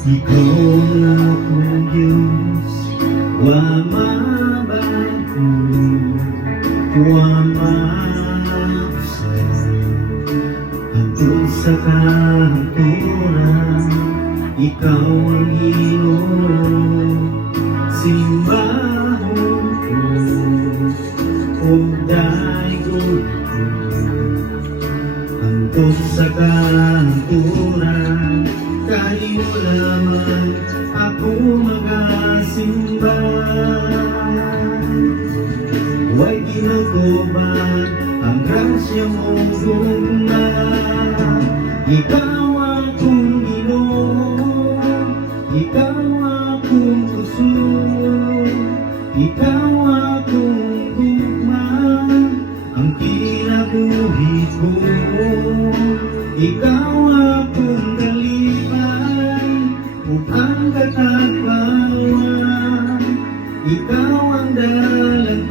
Ikaw ang akong Diyos, wa mabago, wa mausay. Hangtod sa kahaturan, ikaw ang Ginoo. Simbahon ko, o daigod ko, hangtod sa kahaturan, kanimo lamang ako magasimba. Huwag ginutuban ang grasya mong gugma. Ikaw akong Ginoo, ikaw akong puso, ikaw akong gugma, ang kinabuhi ko. Ikaw akong dalipay, upang katagpawan, ikaw ang dalang